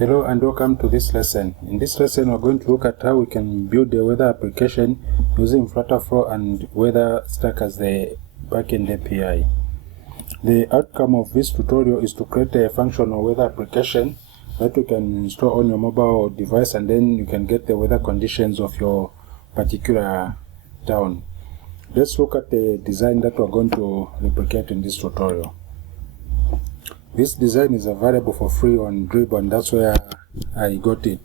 Hello and welcome to this lesson. In this lesson, we're going to look at how we can build a weather application using Flutterflow and WeatherStack as the backend API. The outcome of this tutorial is to create a functional weather application that you can install on your mobile device, and then you can get the weather conditions of your particular town. Let's look at the design that we're going to replicate in this tutorial. This design is available for free on Dribble, and that's where I got it.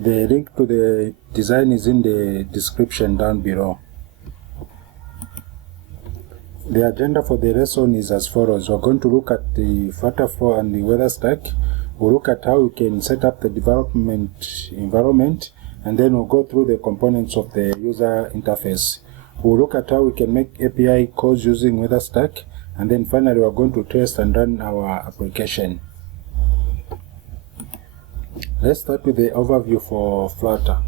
The link to the design is in the description down below. The agenda for the lesson is as follows. We're going to look at the Flutterflow and the WeatherStack. We'll look at how we can set up the development environment, and then we'll go through the components of the user interface. We'll look at how we can make API calls using WeatherStack, and then finally we're going to test and run our application. Let's start with the overview for Flutter.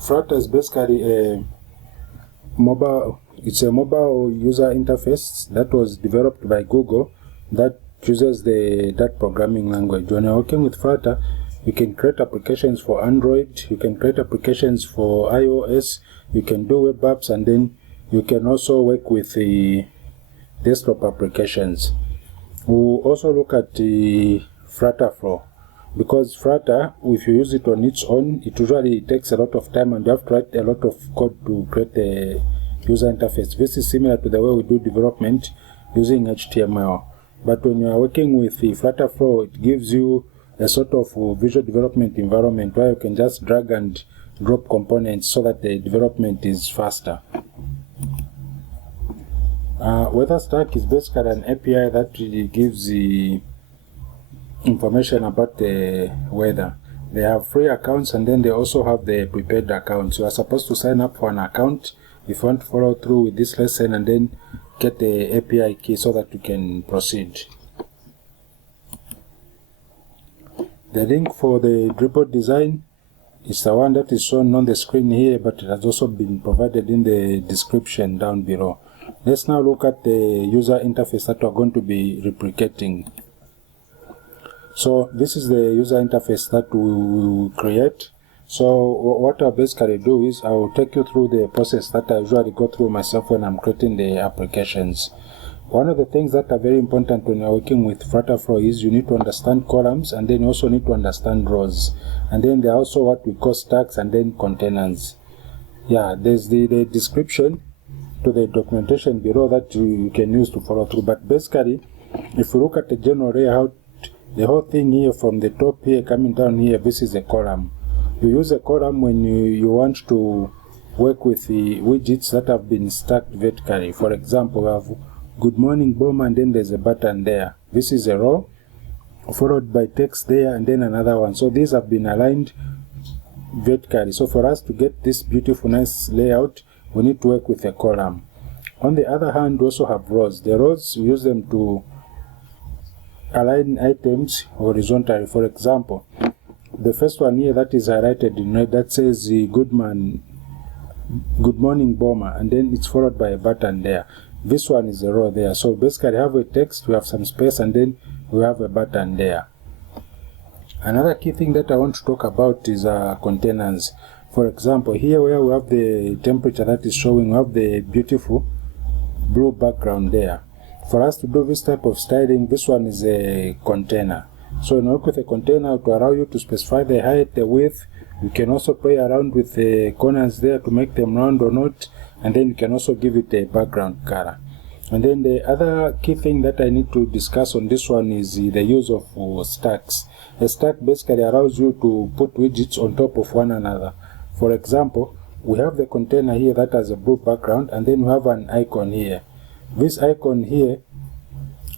Flutter is basically a mobile user interface that was developed by Google that uses that programming language. When you're working with Flutter, you can create applications for Android, you can create applications for iOS, you can do web apps, and then you can also work with the desktop applications. We'll also look at the Flutterflow, because Flutter, if you use it on its own, it usually takes a lot of time and you have to write a lot of code to create the user interface. This is similar to the way we do development using HTML. But when you are working with the Flutterflow, it gives you a sort of visual development environment where you can just drag and drop components so that the development is faster. WeatherStack is basically an API that really gives the information about the weather. They have free accounts, and then they also have the prepaid accounts. You are supposed to sign up for an account if you want to follow through with this lesson, and then get the API key so that you can proceed. The link for the Dribble design is the one that is shown on the screen here, but it has also been provided in the description down below. Let's now look at the user interface that we're going to be replicating. So this is the user interface that we will create. So what I'll basically do is I will take you through the process that I usually go through myself when I'm creating the applications. One of the things that are very important when you're working with Flutterflow is you need to understand columns, and then you also need to understand rows. And then there are also what we call stacks and then containers. Yeah, there's the description to the documentation below that you can use to follow through. But basically, if you look at the general layout, the whole thing here from the top here coming down here, this is a column. You use a column when you want to work with the widgets that have been stacked vertically. For example, we have good morning Boma, and then there's a button there. This is a row followed by text there, and then another one. So these have been aligned vertically. So for us to get this beautiful nice layout, we need to work with a column. On the other hand, we also have rows. The rows, we use them to align items horizontally. For example, the first one here that is highlighted in red, that says good morning Boma, and then it's followed by a button there. This one is a row there. So basically we have a text, we have some space, and then we have a button there. Another key thing that I want to talk about is containers. For example, here where we have the temperature that is showing, we have the beautiful blue background there. For us to do this type of styling, this one is a container. So when you work with a container, to allow you to specify the height, the width, you can also play around with the corners there to make them round or not, and then you can also give it a background color. And then the other key thing that I need to discuss on this one is the use of stacks. A stack basically allows you to put widgets on top of one another. For example, we have the container here that has a blue background, and then we have an icon here. This icon here,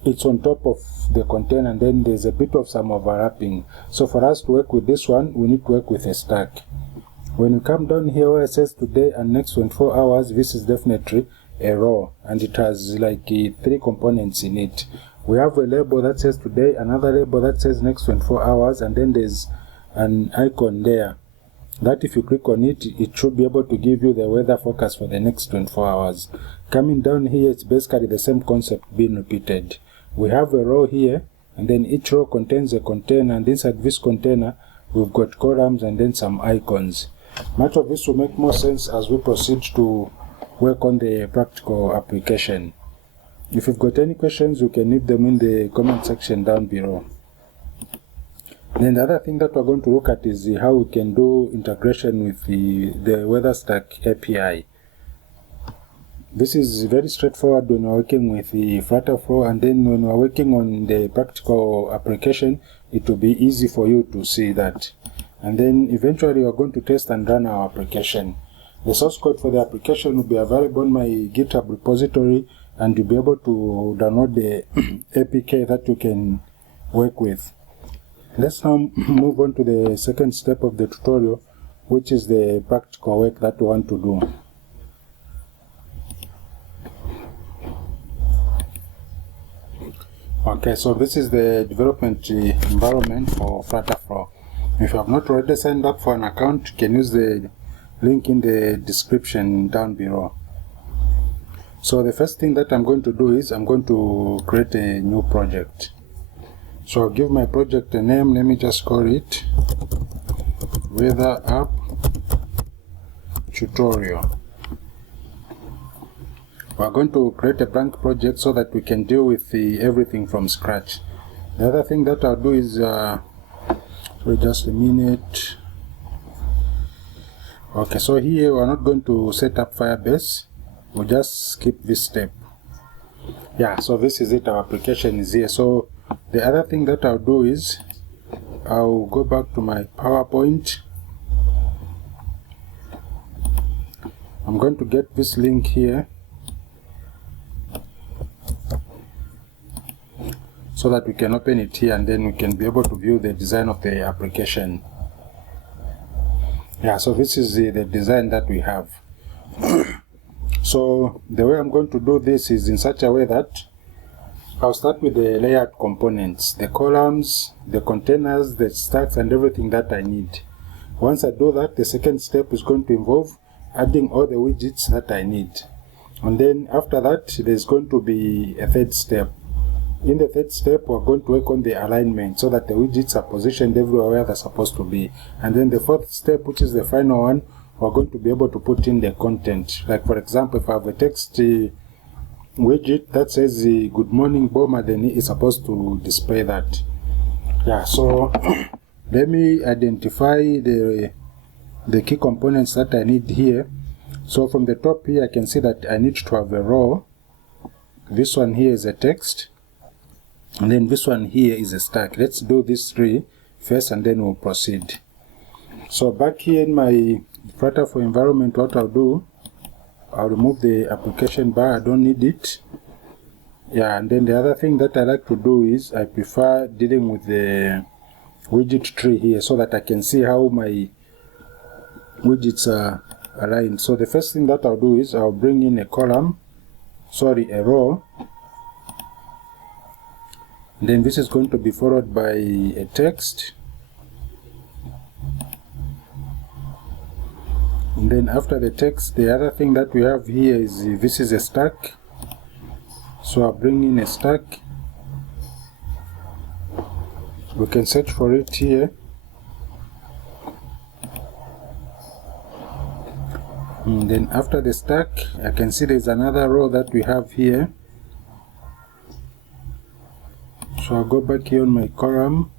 it's on top of the container, and then there's a bit of some overlapping. So for us to work with this one, we need to work with a stack. When you come down here where it says today and next 24 hours, this is definitely a row, and it has like 3 components in it. We have a label that says today, another label that says next 24 hours, and then there's an icon there that if you click on it, it should be able to give you the weather forecast for the next 24 hours. Coming down here, it's basically the same concept being repeated. We have a row here, and then each row contains a container, and inside this container we've got columns and then some icons. Much of this will make more sense as we proceed to work on the practical application. If you've got any questions, you can leave them in the comment section down below. Then the other thing that we're going to look at is how we can do integration with the WeatherStack API. This is very straightforward when we're working with the Flutterflow, and then when we're working on the practical application, it will be easy for you to see that. And then eventually we're going to test and run our application. The source code for the application will be available on my GitHub repository, and you'll be able to download the APK that you can work with. Let's now move on to the second step of the tutorial, which is the practical work that we want to do. Okay, so this is the development environment for Flutterflow. If you have not already signed up for an account, you can use the link in the description down below. So the first thing that I'm going to do is I'm going to create a new project. So I'll give my project a name. Let me just call it WeatherApp Tutorial. We're going to create a blank project so that we can deal with everything from scratch. The other thing that I'll do is, sorry, just a minute. Okay, so here we're not going to set up Firebase. We'll just skip this step. Yeah, so this is it. Our application is here. So the other thing that I'll do is I'll go back to my PowerPoint. I'm going to get this link here so that we can open it here, and then we can be able to view the design of the application. Yeah, so this is the design that we have. So the way I'm going to do this is in such a way that I'll start with the layout components, the columns, the containers, the stacks, and everything that I need. Once I do that, the second step is going to involve adding all the widgets that I need. And then after that, there's going to be a third step. In the third step, we're going to work on the alignment so that the widgets are positioned everywhere where they're supposed to be. And then the fourth step, which is the final one, we're going to be able to put in the content. Like for example, if I have a text widget that says good morning Boma, then it is supposed to display that. Yeah, so let me identify the key components that I need here. So from the top here, I can see that I need to have a row. This one here is a text, and then this one here is a stack. Let's do these three first, and then we'll proceed. So back here in my Flutterflow environment, what I'll do, I'll remove the application bar. I don't need it. Yeah, and then the other thing that I like to do is I prefer dealing with the widget tree here so that I can see how my widgets are aligned. So the first thing that I'll do is I'll bring in a row. And then this is going to be followed by a text. And then after the text, the other thing that we have here is this is a stack. So I'll bring in a stack. We can search for it here. And then after the stack, I can see there's another row that we have here. So I'll go back here on my column.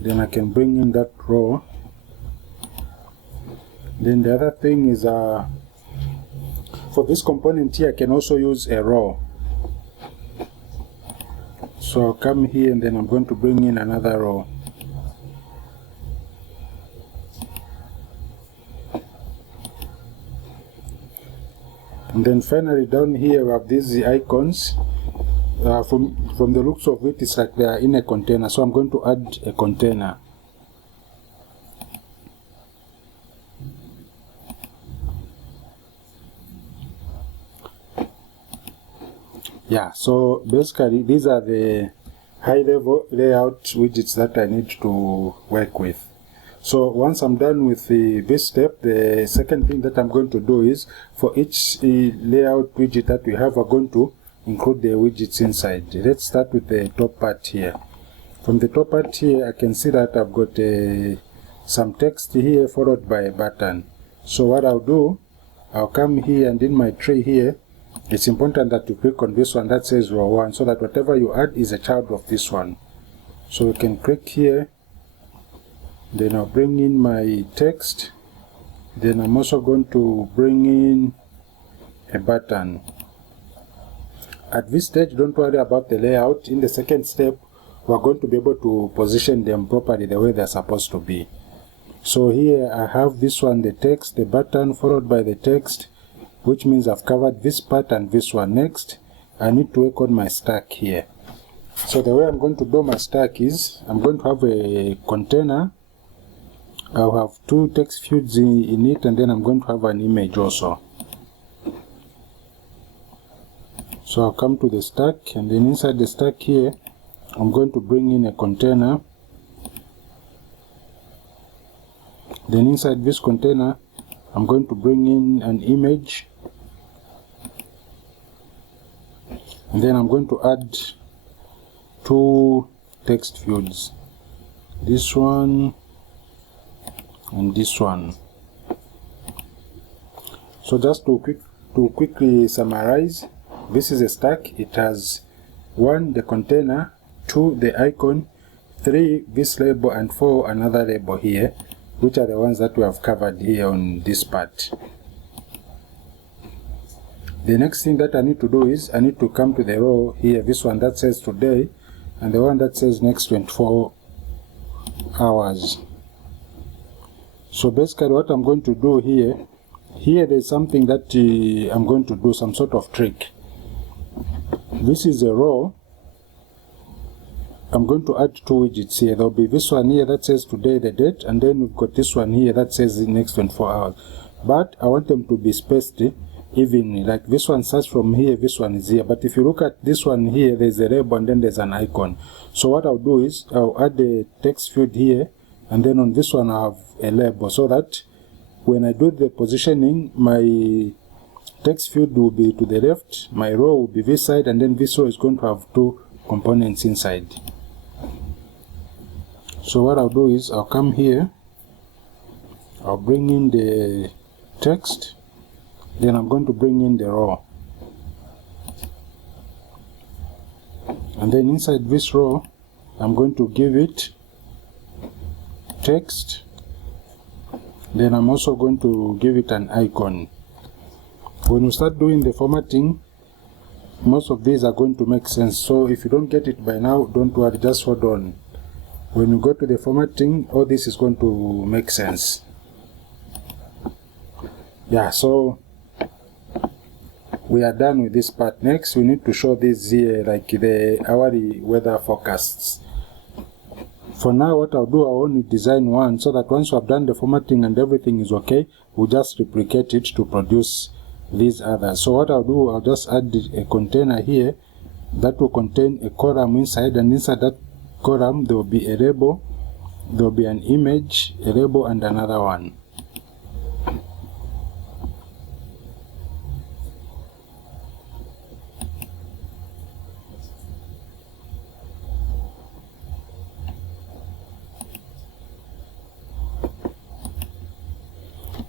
Then I can bring in that row. Then the other thing is for this component here, I can also use a row. So I'll come here, and then I'm going to bring in another row. And then finally down here we have these icons. From the looks of it, it's like they are in a container. So I'm going to add a container. Yeah, so basically these are the high-level layout widgets that I need to work with. So once I'm done with this step, the second thing that I'm going to do is for each layout widget that we have, we're going to include the widgets inside. Let's start with the top part here. From the top part here, I can see that I've got some text here followed by a button. So what I'll do, I'll come here, and in my tree here, it's important that you click on this one that says row 1, so that whatever you add is a child of this one. So we can click here, then I'll bring in my text, then I'm also going to bring in a button. At this stage, don't worry about the layout. In the second step, we're going to be able to position them properly the way they're supposed to be. So here I have this one, the text, the button followed by the text, which means I've covered this part and this one. Next, I need to work on my stack here. So the way I'm going to do my stack is, I'm going to have a container. I'll have 2 text fields in it, and then I'm going to have an image also. So I'll come to the stack, and then inside the stack here, I'm going to bring in a container. Then inside this container, I'm going to bring in an image. And then I'm going to add 2 text fields. This one and this one. So just to quickly summarize, this is a stack. It has 1, the container, 2, the icon, 3, this label, and 4, another label here, which are the ones that we have covered here on this part. The next thing that I need to do is, I need to come to the row here, this one that says today, and the one that says next 24 hours. So basically what I'm going to do here there's something that I'm going to do, some sort of trick. This is a row. I'm going to add 2 widgets here. There'll be this one here that says today, the date, and then we've got this one here that says the next 24 hours. But I want them to be spaced evenly. Like this one starts from here, this one is here. But if you look at this one here, there's a label and then there's an icon. So what I'll do is, I'll add a text field here, and then on this one I have a label, so that when I do the positioning, my text field will be to the left, my row will be this side, and then this row is going to have 2 components inside. So what I'll do is, I'll come here, I'll bring in the text, then I'm going to bring in the row. And then inside this row, I'm going to give it text, then I'm also going to give it an icon. When we start doing the formatting, most of these are going to make sense. So if you don't get it by now, don't worry, just hold on. When you go to the formatting, all this is going to make sense. Yeah, so we are done with this part. Next, we need to show this here, like the hourly weather forecasts. For now, what I'll do, I'll only design one, so that once we have done the formatting and everything is okay, we'll just replicate it to produce these others. So what I'll do, I'll just add a container here that will contain a column inside, and inside that column there will be a label, there will be an image, a label, and another one.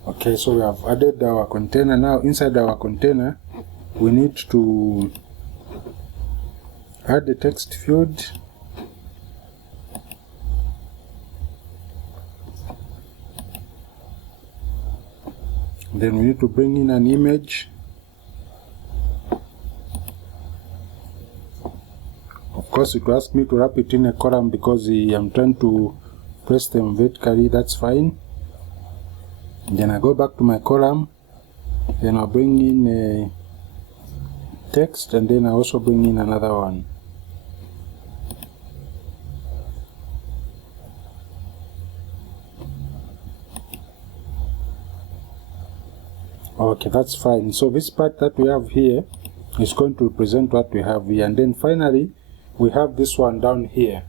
Okay, so we have added our container. Now inside our container we need to add the text field, then we need to bring in an image. Of course it will ask me to wrap it in a column because I'm trying to place them vertically. That's fine. Then I go back to my column, then I'll bring in a text, and then I also bring in another one. Okay, that's fine. So this part that we have here is going to represent what we have here, and then finally we have this one down here.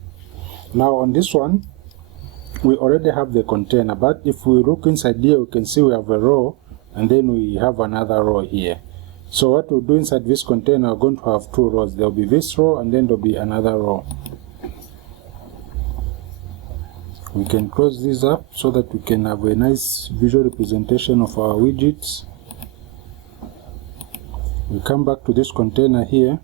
Now on this one, we already have the container, but if we look inside here, we can see we have a row, and then we have another row here. So what we'll do inside this container, we're going to have two rows. There'll be this row and then there'll be another row. We can close this up so that we can have a nice visual representation of our widgets. We come back to this container here.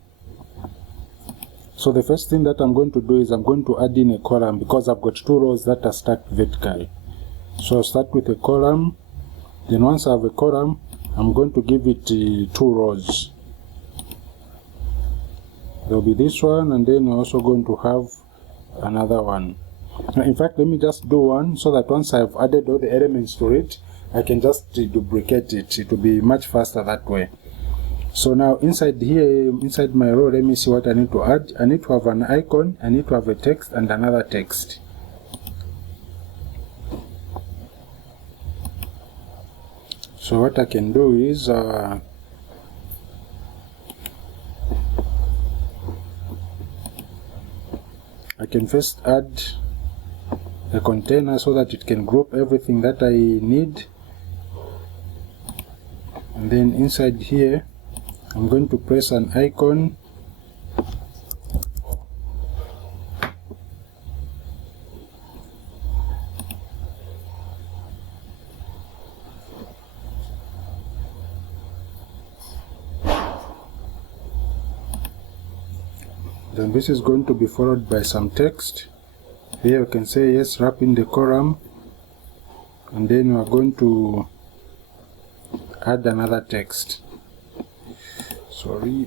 So the first thing that I'm going to do is I'm going to add in a column because I've got two rows that are stacked vertically. So I'll start with a column. Then once I have a column, I'm going to give it two rows. There'll be this one, and then we're also going to have another one. Now, in fact, let me just do one so that once I've added all the elements to it, I can just duplicate it. It will be much faster that way. So now inside here, inside my row, let me see what I need to add. I need to have an icon, I need to have a text and another text. So what I can do is I can first add a container so that it can group everything that I need, and then inside here I'm going to press an icon, then this is going to be followed by some text. Here you can say yes, wrap in the column, and then we are going to add another text. Sorry.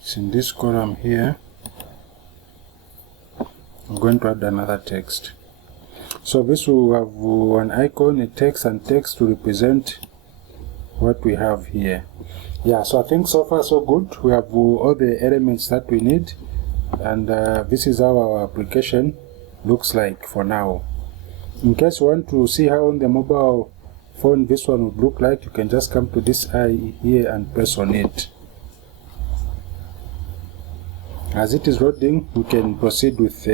It's in this column here. I'm going to add another text. So this will have an icon, a text, and text to represent what we have here. Yeah, so I think so far so good. We have all the elements that we need, and this is how our application looks like for now. In case you want to see how on the mobile phone this one would look like, you can just come to this eye here and press on it. As it is loading, we can proceed with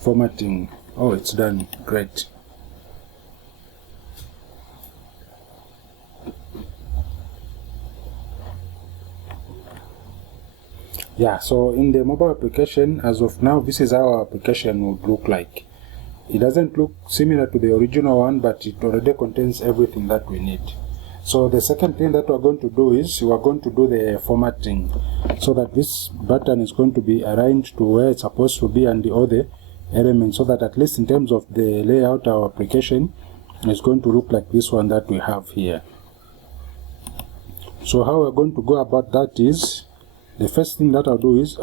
formatting. Oh, it's done. Great. Yeah, so in the mobile application, as of now, this is how our application would look like. It doesn't look similar to the original one, but it already contains everything that we need. So the second thing that we're going to do is we're going to do the formatting, so that this button is going to be aligned to where it's supposed to be and the other elements, so that at least in terms of the layout, our application is going to look like this one that we have here. So how we're going to go about that is, the first thing that I'll do is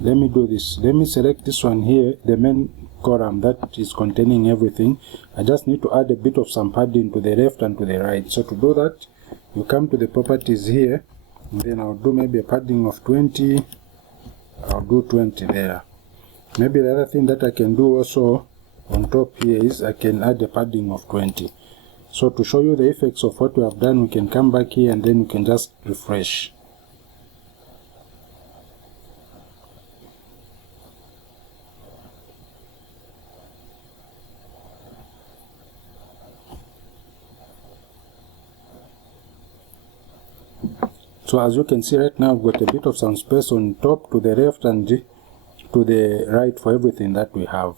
let me select this one here, the main column that is containing everything. I just need to add a bit of some padding to the left and to the right. So to do that, you come to the properties here, and then I'll do maybe a padding of 20. I'll do 20 there. Maybe the other thing that I can do also on top here is I can add a padding of 20. So to show you the effects of what we have done, we can come back here and then we can just refresh. So as you can see right now, I've got a bit of some space on top, to the left and to the right for everything that we have.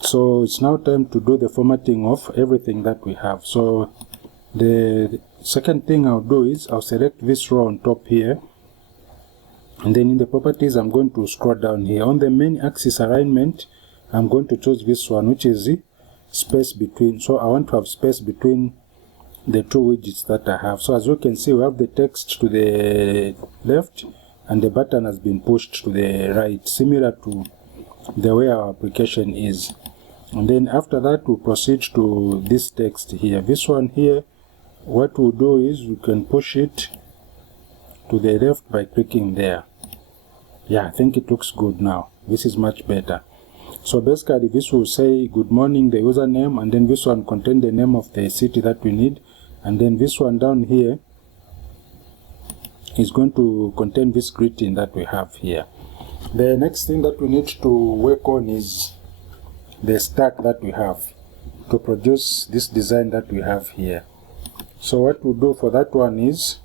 So it's now time to do the formatting of everything that we have. So the second thing I'll do is I'll select this row on top here, and then in the properties I'm going to scroll down here. On the main axis alignment, I'm going to choose this one, which is the space between. So I want to have space between the two widgets that I have. So as you can see, we have the text to the left and the button has been pushed to the right, similar to the way our application is. And then after that, we'll proceed to this text here. This one here, what we'll do is we can push it to the left by clicking there. Yeah, I think it looks good now. This is much better. So basically this will say good morning, the username, and then this one contain the name of the city that we need, and then this one down here is going to contain this greeting that we have here. The next thing that we need to work on is the stack that we have to produce this design that we have here. So what we'll do for that one is,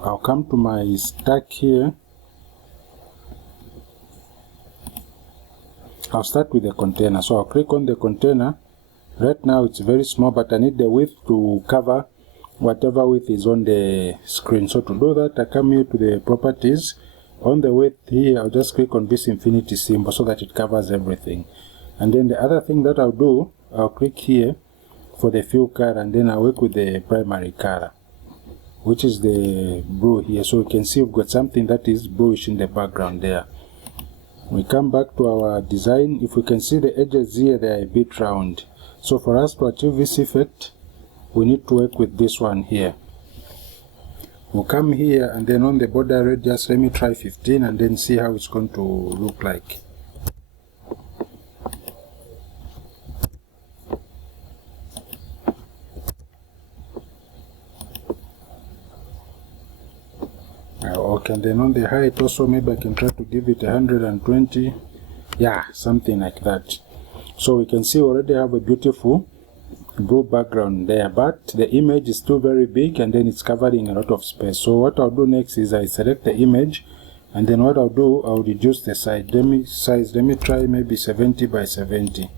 I'll come to my stack here. I'll start with the container. So I'll click on the container. Right now it's very small, but I need the width to cover whatever width is on the screen. So to do that, I come here to the properties. On the width here, I'll just click on this infinity symbol so that it covers everything. And then the other thing that I'll do, I'll click here for the fill color, and then I'll work with the primary color, which is the blue here. So you can see we've got something that is bluish in the background there. We come back to our design. If we can see the edges here, they are a bit round. So for us to achieve this effect, we need to work with this one here. We'll come here, and then on the border radius, let me try 15 and then see how it's going to look like. Okay, and then on the height also, maybe I can try to give it 120. Yeah, something like that. So we can see already have a beautiful blue background there, but the image is still very big and then it's covering a lot of space. So what I'll do next is I select the image, and then what I'll do, I'll reduce the size. Let me try maybe 70 by 70.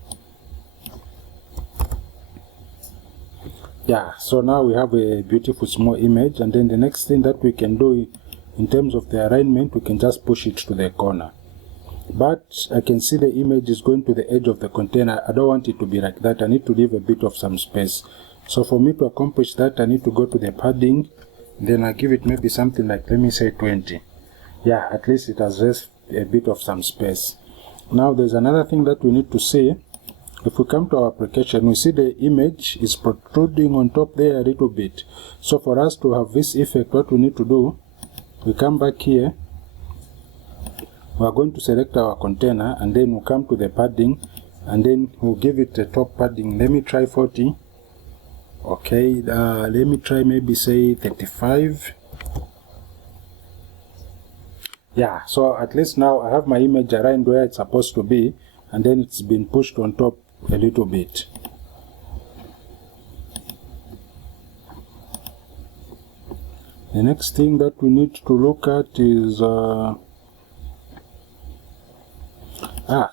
Yeah, so now we have a beautiful small image, and then the next thing that we can do in terms of the alignment, we can just push it to the corner. But I can see the image is going to the edge of the container. I don't want it to be like that. I need to leave a bit of some space. So for me to accomplish that, I need to go to the padding. Then I give it maybe something like, let me say 20. Yeah, at least it has left a bit of some space. Now there's another thing that we need to see. If we come to our application, we see the image is protruding on top there a little bit. So for us to have this effect, what we need to do, we come back here. We are going to select our container, and then we'll come to the padding, and then we'll give it a top padding. Let me try 40. Okay, let me try maybe say 35. Yeah, so at least now I have my image aligned where it's supposed to be, and then it's been pushed on top a little bit. The next thing that we need to look at is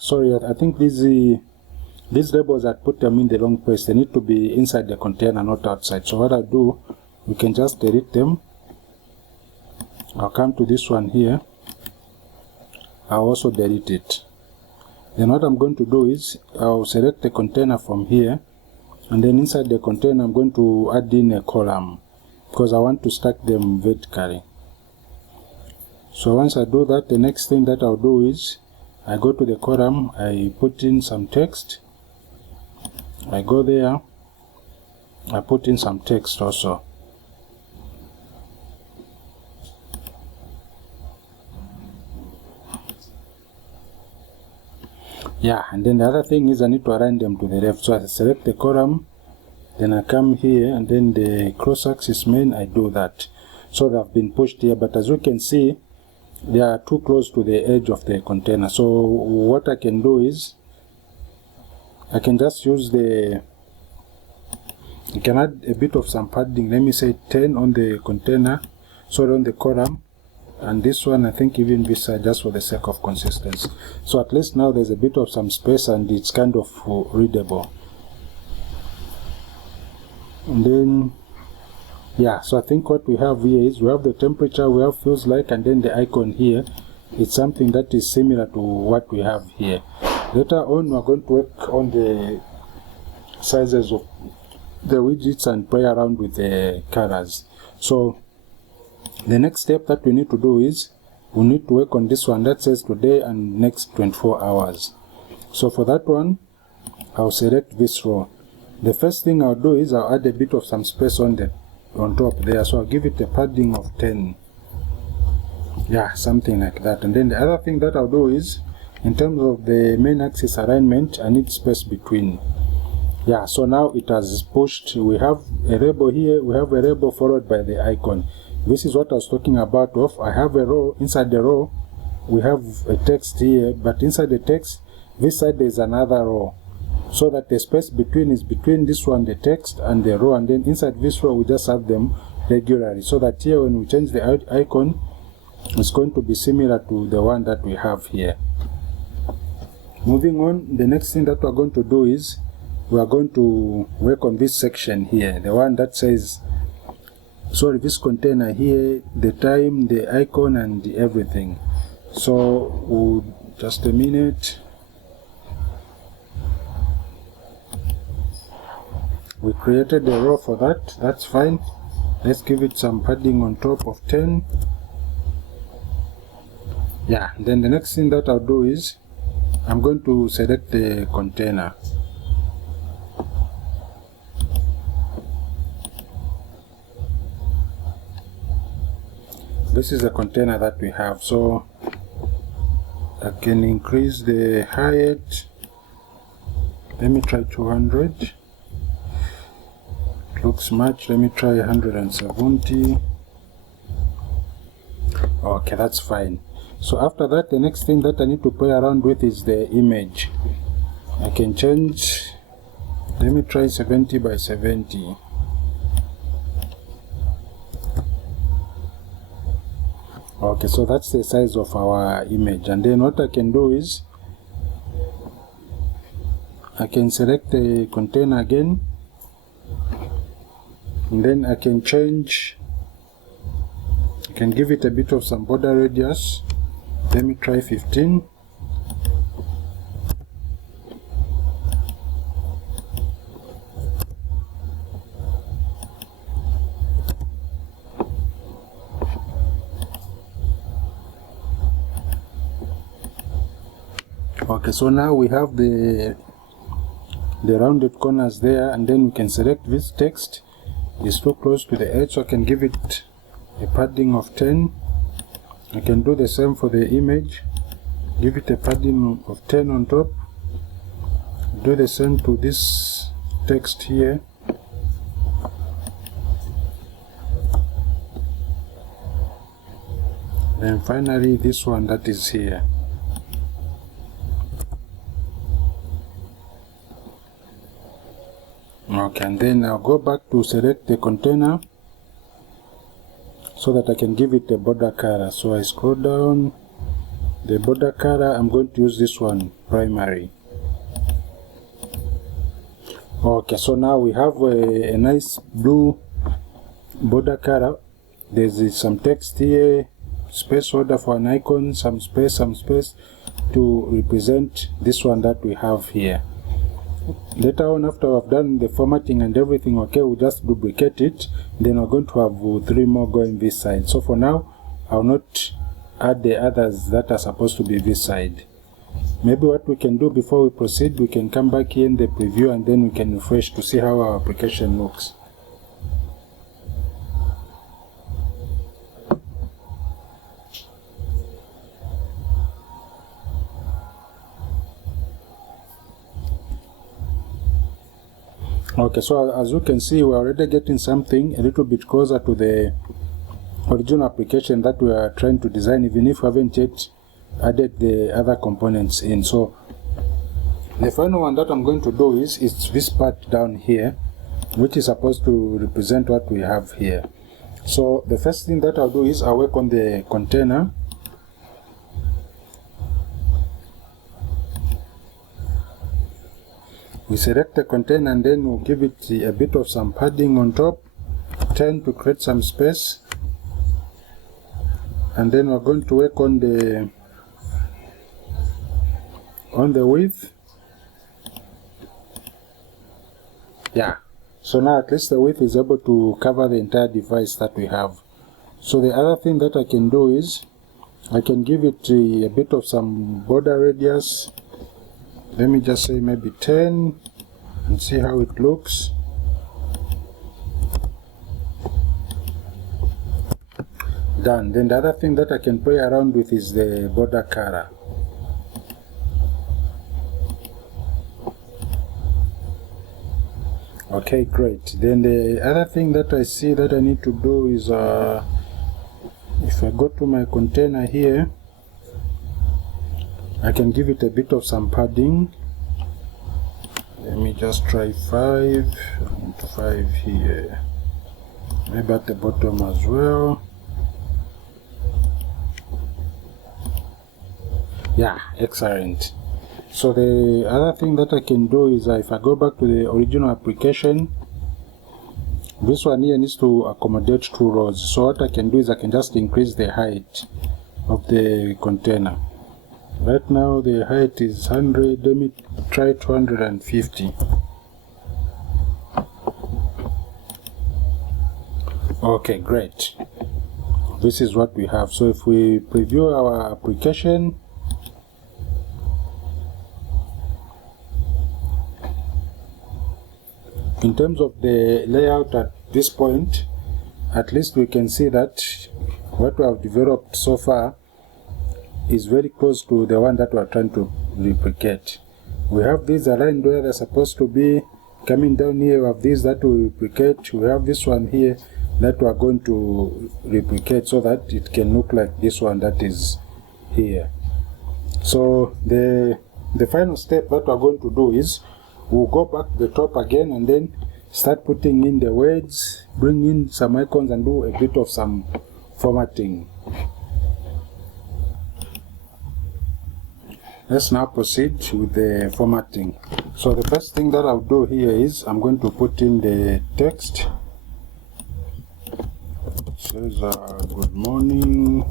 sorry, I think these labels, I put them in the wrong place. They need to be inside the container, not outside. So what I do, we can just delete them. I'll come to this one here. I'll also delete it. Then what I'm going to do is, I'll select the container from here, and then inside the container I'm going to add in a column, because I want to stack them vertically. So once I do that, the next thing that I'll do is, I go to the column, I put in some text, I go there, I put in some text also. Yeah, and then the other thing is I need to align them to the left. So I select the column, then I come here, and then the cross-axis main, I do that. So they've been pushed here, but as you can see, they are too close to the edge of the container. So what I can do is, I can just use I can add a bit of some padding. Let me say 10 on the container, sorry, on the column, and this one I think even this side, just for the sake of consistency. So at least now there's a bit of some space and it's kind of readable. And then, yeah, so I think what we have here is, we have the temperature, we have feels like, and then the icon here, it's something that is similar to what we have here. Later on, we're going to work on the sizes of the widgets and play around with the colors. So the next step that we need to do is, we need to work on this one that says today and next 24 hours. So for that one, I'll select this row. The first thing I'll do is I'll add a bit of some space on top there. So I'll give it a padding of 10. Yeah, something like that. And then the other thing that I'll do is, in terms of the main axis alignment, I need space between. Yeah, so now it has pushed. We have a label here, we have a label followed by the icon. This is what I was talking about of, I have a row, inside the row, we have a text here, but inside the text, this side there is another row. so that the space between is between this one, the text, and the row, and then inside this row we just have them regularly, so that here when we change the icon, it's going to be similar to the one that we have here. Moving on, the next thing that we're going to do is we are going to work on this section here, the one that says, sorry, this container here, the time, the icon, and everything. So just a minute. We created a row for that, that's fine. Let's give it some padding on top of 10. Yeah, then the next thing that I'll do is I'm going to select the container. This is the container that we have, so I can increase the height. Let me try 200. Looks much. Let me try 170. Okay, that's fine. So after that, the next thing that I need to play around with is the image. I can change, let me try 70 by 70. Okay, so that's the size of our image, and then what I can do is I can select the container again, and then I can change, I can give it a bit of some border radius. Let me try 15. Okay, so now we have the rounded corners there, and then we can select this text. It's too close to the edge, so I can give it a padding of 10. I can do the same for the image, give it a padding of 10 on top. Do the same to this text here. Then finally this one that is here. Okay, and then I'll go back to select the container so that I can give it a border color. So I scroll down, the border color, I'm going to use this one, primary. Okay, so now we have a nice blue border color. There's some text here, space order for an icon, some space to represent this one that we have here. Later on, after I've done the formatting and everything, okay, we'll just duplicate it. Then we're going to have 3 more going this side. So for now, I'll not add the others that are supposed to be this side. Maybe what we can do before we proceed, we can come back here in the preview and then we can refresh to see how our application looks. Okay, so as you can see, we're already getting something a little bit closer to the original application that we are trying to design, even if we haven't yet added the other components in. So the final one that I'm going to do is this part down here, which is supposed to represent what we have here. So the first thing that I'll do is I'll work on the container. We select the container and then we'll give it a bit of some padding on top, 10 to create some space. And then we're going to work on the width. Yeah, so now at least the width is able to cover the entire device that we have. So the other thing that I can do is I can give it a bit of some border radius. Let me just say maybe 10 and see how it looks. Done. Then the other thing that I can play around with is the border color. Okay, great. Then the other thing that I see that I need to do is if I go to my container here, I can give it a bit of some padding. Let me just try 5 and 5 here. Maybe at the bottom as well. Yeah, excellent. So the other thing that I can do is if I go back to the original application, this one here needs to accommodate 2 rows. So what I can do is I can just increase the height of the container. Right now the height is 100. Let me try 250. Okay, great. This is what we have. So if we preview our application, in terms of the layout at this point, at least we can see that what we have developed so far is very close to the one that we are trying to replicate. We have these aligned where they're supposed to be. Coming down here, we have these that we replicate. We have this one here that we are going to replicate so that it can look like this one that is here. So the final step that we are going to do is we'll go back to the top again and then start putting in the words, bring in some icons and do a bit of some formatting. Let's now proceed with the formatting. So the first thing that I'll do here is I'm going to put in the text. It says good morning.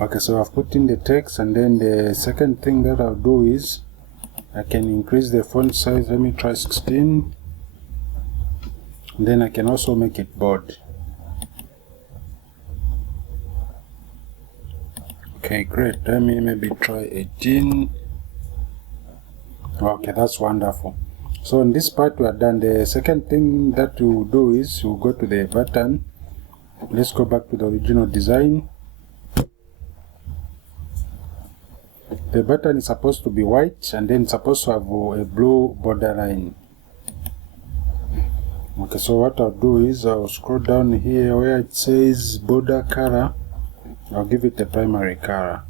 Okay, so I've put in the text, and then the second thing that I'll do is I can increase the font size. Let me try 16. And then I can also make it bold. Okay, great. Let me maybe try 18. Okay, that's wonderful. So in this part we are done. The second thing that we'll do is we'll go to the button. Let's go back to the original design. The button is supposed to be white and then it's supposed to have a blue borderline. Okay, so what I'll do is I'll scroll down here where it says border color. I'll give it a primary color.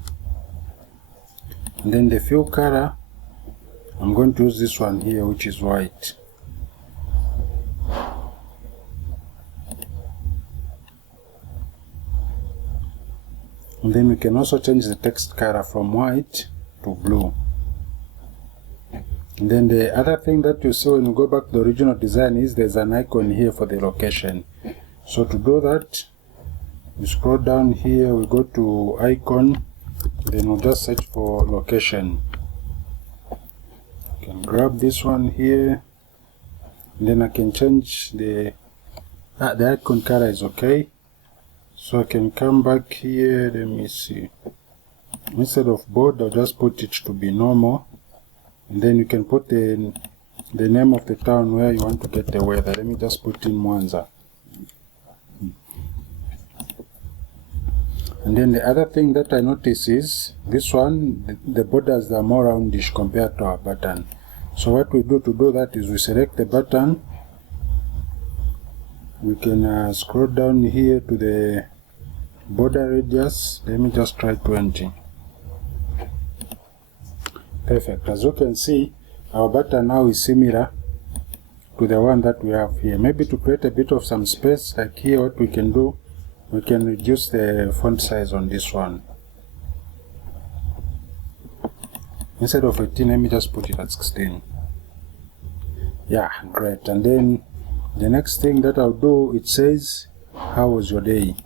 And then the fill color, I'm going to use this one here, which is white. And then we can also change the text color from white to blue. And then the other thing that you see when you go back to the original design is there's an icon here for the location. So to do that, we scroll down here, we go to icon, then we'll just search for location. I can grab this one here, and then I can change the icon color is okay. So I can come back here, let me see. Instead of bold, I'll just put it to be normal. And then you can put the name of the town where you want to get the weather. Let me just put in Mwanza. And then the other thing that I notice is this one, the borders are more roundish compared to our button. So what we do to do that is we select the button. We can scroll down here to the border radius. Let me just try 20. Perfect. As you can see, our button now is similar to the one that we have here. Maybe to create a bit of some space, like here, what we can do, we can reduce the font size on this one. Instead of 18, let me just put it at 16. Yeah, great. And then the next thing that I'll do, it says, how was your day?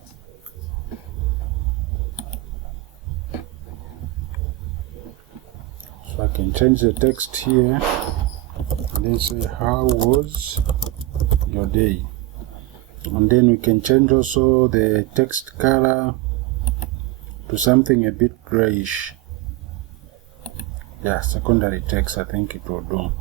So I can change the text here and then say, how was your day? And then we can change also the text color to something a bit grayish. Yeah, secondary text, I think it will do.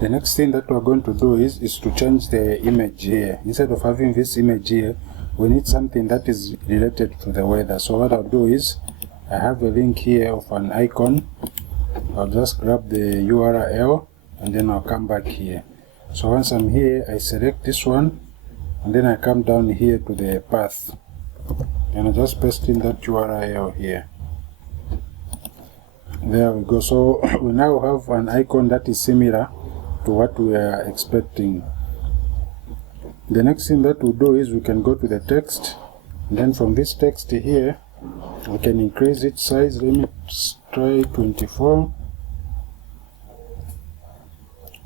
The next thing that we're going to do is to change the image here. Instead of having this image here, we need something that is related to the weather. So what I'll do is, I have a link here of an icon. I'll just grab the URL and then I'll come back here. So once I'm here, I select this one, and then I come down here to the path, and I just paste in that URL here. There we go. So we now have an icon that is similar to what we are expecting. The next thing that we'll do is we can go to the text, and then from this text here, we can increase its size. Let me try 24.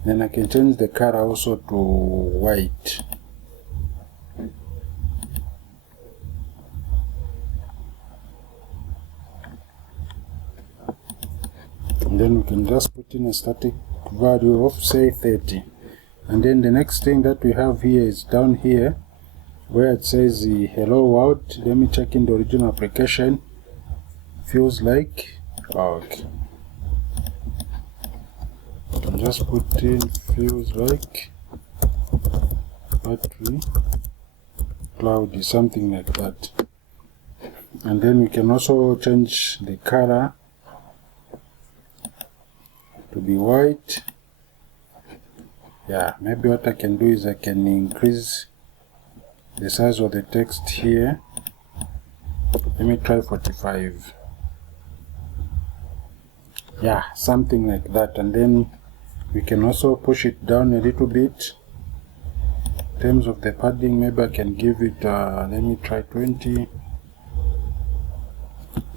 Then I can change the color also to white. And then we can just put in a static value of say 30. And then the next thing that we have here is down here where it says the hello world. Let me check in the original application. Feels like okay. I'll just put in feels like battery cloudy, something like that. And then we can also change the color to be white. Yeah, maybe what I can do is I can increase the size of the text here. Let me try 45. Yeah, something like that. And then we can also push it down a little bit. In terms of the padding, maybe I can give it let me try 20.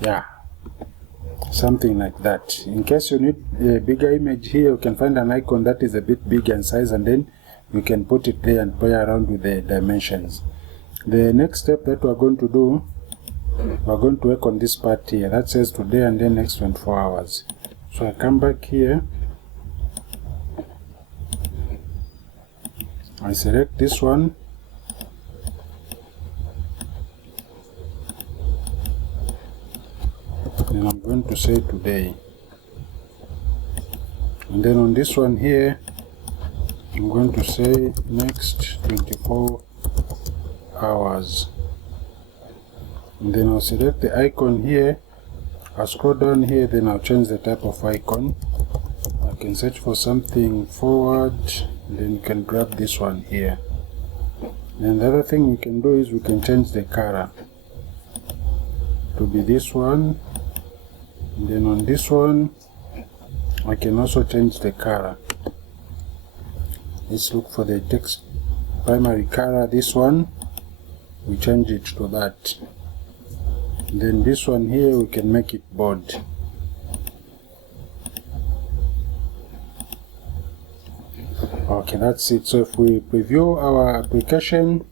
Yeah, something like that. In case you need a bigger image here, you can find an icon that is a bit bigger in size, and then you can put it there and play around with the dimensions. The next step that we're going to do, we're going to work on this part here that says today and then next 24 hours. So I come back here, I select this one, then I'm going to say today, and then on this one here I'm going to say next 24 hours, and then I'll select the icon here, I'll scroll down here, then I'll change the type of icon. I can search for something forward, and then you can grab this one here. And the other thing we can do is we can change the color to be this one. And then on this one, I can also change the color. Let's look for the text primary color. This one, we change it to that. And then this one here, we can make it bold. Okay, that's it. So if we preview our application,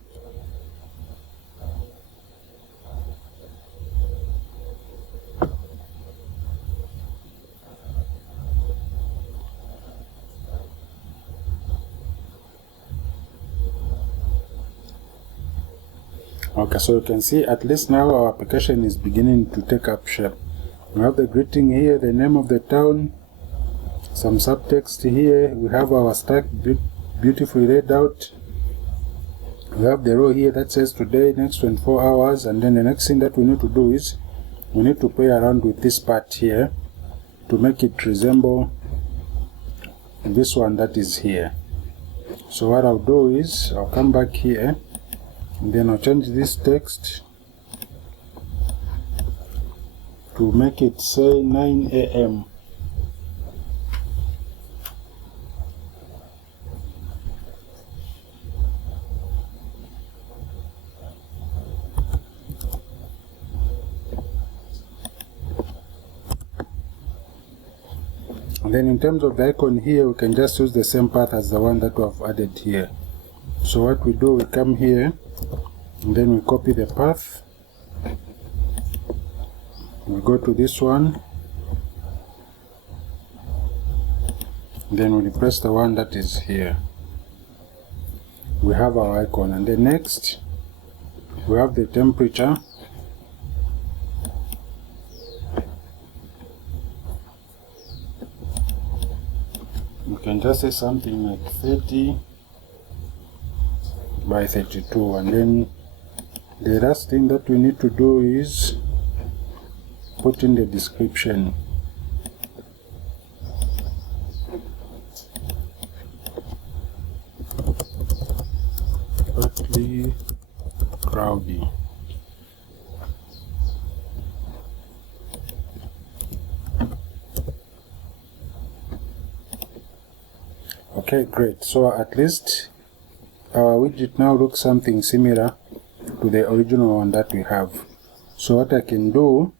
okay, so you can see at least now our application is beginning to take up shape. We have the greeting here, the name of the town, some subtext here, we have our stack beautifully laid out. We have the row here that says today, next 24 hours, and then the next thing that we need to do is we need to play around with this part here to make it resemble this one that is here. So what I'll do is I'll come back here, and then I'll change this text to make it say 9 AM. And then in terms of the icon here, we can just use the same path as the one that we have added here. So what we do, we come here, and then we copy the path, we go to this one, then we replace the one that is here. We have our icon, and then next we have the temperature. We can just say something like 30 by 32, and then the last thing that we need to do is put in the description. Okay, great. So at least our widget now looks something similar to the original one that we have. So what I can do,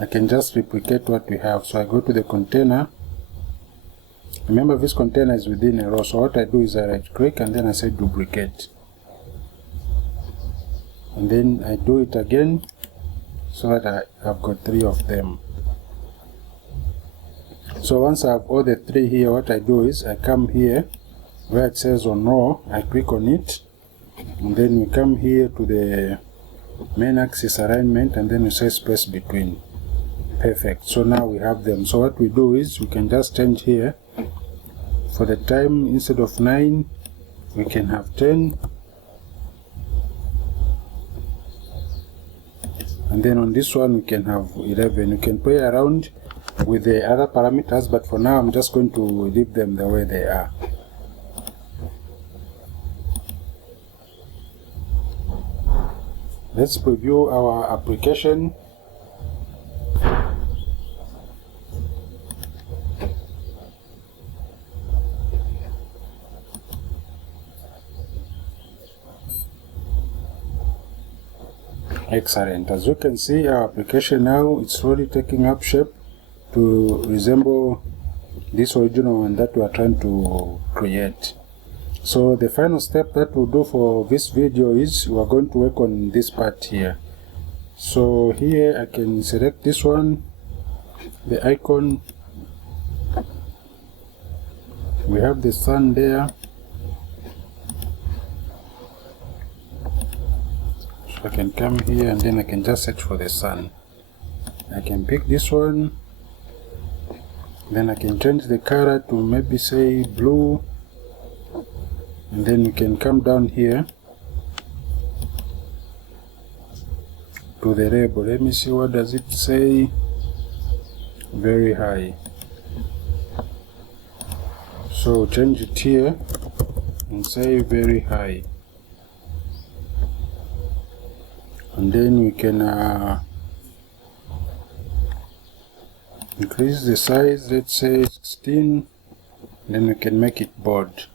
I can just replicate what we have. So I go to the container. Remember, this container is within a row, so what I do is I right click and then I say duplicate. And then I do it again so that I've got 3 of them. So once I have all the 3 here, what I do is I come here where it says on row, I click on it, and then we come here to the main axis alignment and then we say space between. Perfect. So now we have them. So what we do is we can just change here. For the time, instead of 9, we can have 10. And then on this one, we can have 11. You can play around with the other parameters, but for now, I'm just going to leave them the way they are. Let's preview our application. Excellent. As you can see, our application now is slowly taking up shape to resemble this original one that we are trying to create. So the final step that we'll do for this video is we are going to work on this part here. So here I can select this one, the icon. We have the sun there. I can come here and then I can just search for the sun. I can pick this one, then I can change the color to maybe say blue, and then we can come down here to the label. Let me see, what does it say? Very high. So change it here and say very high. And then we can increase the size, let's say 16, then we can make it bold.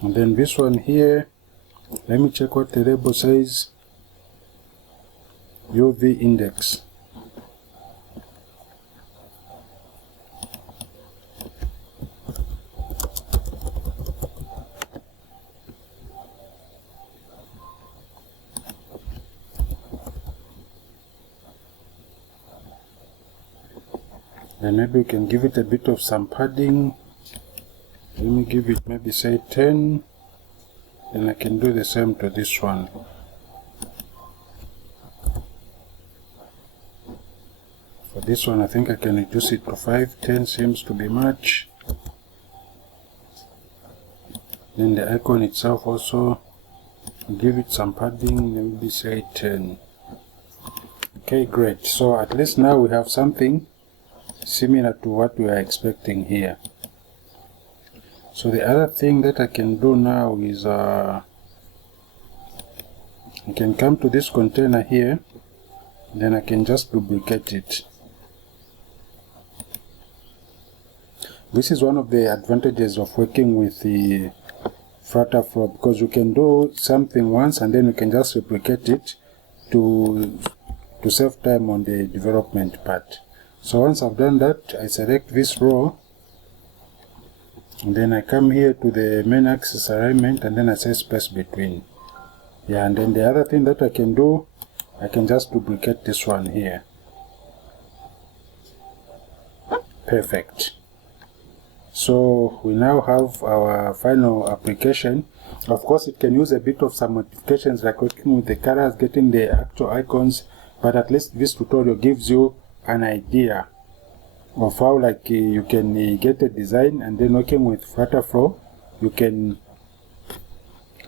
And then this one here, let me check what the label says. UV index. Then maybe we can give it a bit of some padding. Let me give it maybe say 10. Then I can do the same to this one. For this one I think I can reduce it to 5. 10 seems to be much. Then the icon itself also, give it some padding, maybe say 10. Okay, great. So at least now we have something similar to what we are expecting here. So the other thing that I can do now is I can come to this container here, then I can just duplicate it. This is one of the advantages of working with the Flutter Flow, because you can do something once and then you can just replicate it to save time on the development part. So once I've done that, I select this row, and then I come here to the main axis alignment, and then I say space between. Yeah, and then the other thing that I can do, I can just duplicate this one here. Perfect. So we now have our final application. Of course, it can use a bit of some modifications like working with the colors, getting the actual icons, but at least this tutorial gives you an idea of how you can get a design, and then working with Flutter Flow you can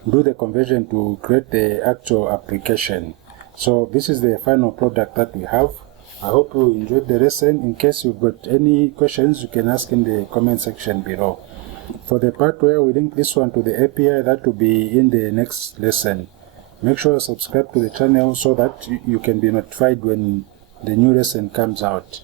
do the conversion to create the actual application. So this is the final product that we have. I hope you enjoyed the lesson. In case you've got any questions, you can ask in the comment section below. For the part where we link this one to the API, that will be in the next lesson. Make sure you subscribe to the channel so that you can be notified when the new lesson comes out.